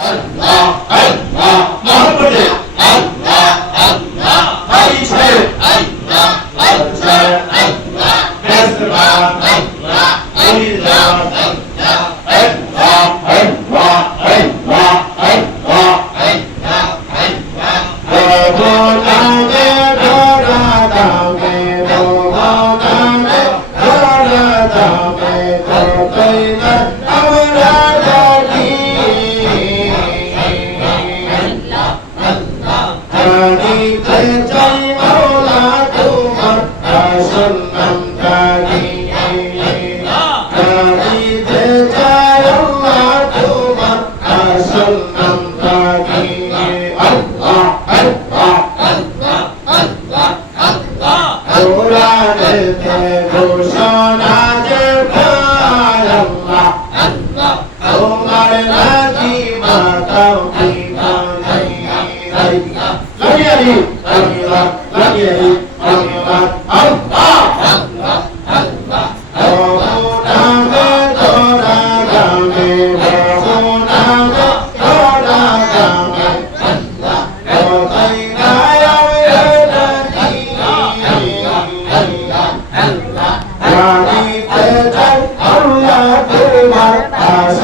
আল্লাহ Allah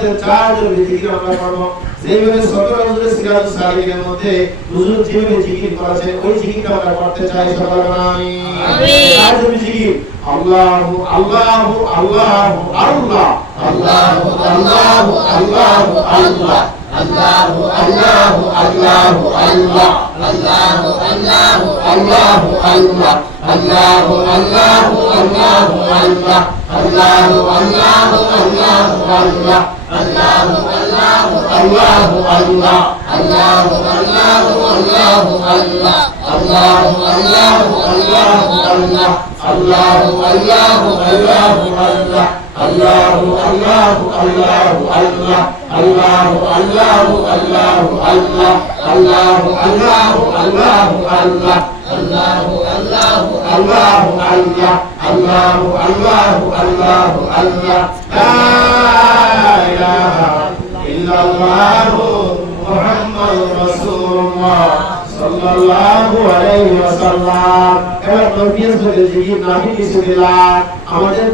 ইসমিতাতে চার জন জিকির আমরা করব যেভাবে সদর হুজুরের সিরাজ সালিকের মধ্যে হুজুর যেভাবে জিকির করেছে ওই জিকিরটা আমরা করতে চাই সকলে আমি আমিন। চার জন জিকির আল্লাহু আল্লাহু আল্লাহু আল্লাহ আল্লাহু আল্লাহু আল্লাহু আল্লাহ আল্লাহু আল্লাহু আল্লাহু আল্লাহ আল্লাহু আল্লাহু আল্লাহু আল্লাহ আল্লাহু আল্লাহু আল্লাহু আল্লাহ আল্লাহু আল্লাহু আল্লাহু আল্লাহ আল্লাহু আল্লাহু আল্লাহ আল্লাহু আল্লাহু আল্লাহু আল্লাহ আল্লাহু আল্লাহু আল্লাহু আল্লাহ আল্লাহু আল্লাহু আল্লাহু আল্লাহ আল্লাহু আল্লাহু আল্লাহু আল্লাহ আল্লাহু আল্লাহু আল্লাহু আল্লাহ আল্লাহু আল্লাহু আল্লাহু আল্লাহ আল্লাহু আল্লাহু আল্লাহু আল্লাহ আল্লাহু আল্লাহু আল্লাহু আল্লাহ লা ইলাহা ইল্লাল্লাহু মুহাম্মাদুর রাসূলুল্লাহ সাল্লাল্লাহু আলাইহি ওয়াসাল্লাম। এবার তরবিয়ত করে জিকির নাফি বিসমিল্লাহ। আমাদের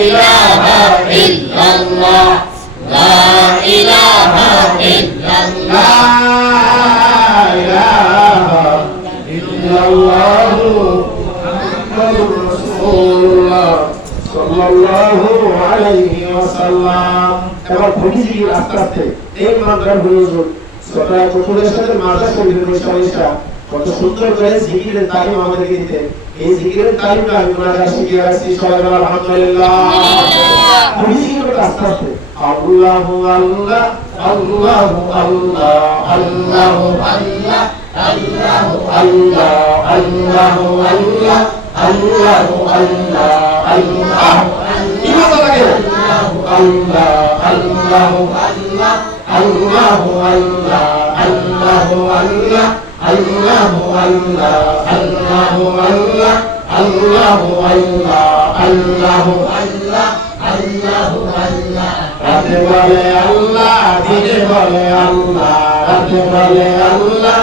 ইলাহা ইল্লাল্লাহ। লা ইলাহা ইল্লাল্লাহ। লা ইলাহা ইল্লাল্লাহ। মুহাম্মাদুর রাসূলুল্লাহ সাল্লাল্লাহু আলাইহি ওয়াসাল্লাম এবার ভুগিজি আস্তে আস্তে এই মন্ত্র ভুগিজি শ্রোতা উপদেষ্টাদের মাথা পরিবেশ কত সুন্দর করে জিকিরের তালিম আমাদেরকে দিতেন এই জিকিরের তালিমটা আমি তোমার কাছে শিখে আসছি সবাই বলা আলহামদুলিল্লাহ আমি জিকির করতে আস্তে আস্তে আল্লাহু আল্লাহ আল্লাহু আল্লাহ আল্লাহু আল্লাহ আল্লাহু আল্লাহ আল্লাহু আল্লাহ আল্লাহু আল্লাহ আল্লাহ ইমাম লাগে আল্লাহ আল্লাহু আল্লাহ আল্লাহু আল্লাহ আল্লাহু আল্লাহ আল্লাহু আল্লাহ আল্লাহু আল্লাহ আল্লাহু আল্লাহ আল্লাহু আল্লাহ আল্লাহু আল্লাহ রাতে বলে আল্লাহ দিনে বলে আল্লাহ রাতে বলে আল্লাহ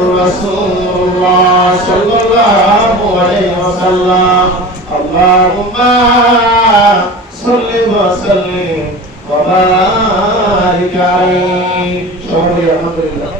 رسول الله صلى الله عليه وسلم اللهم صل وسلم وبارك عليه الحمد لله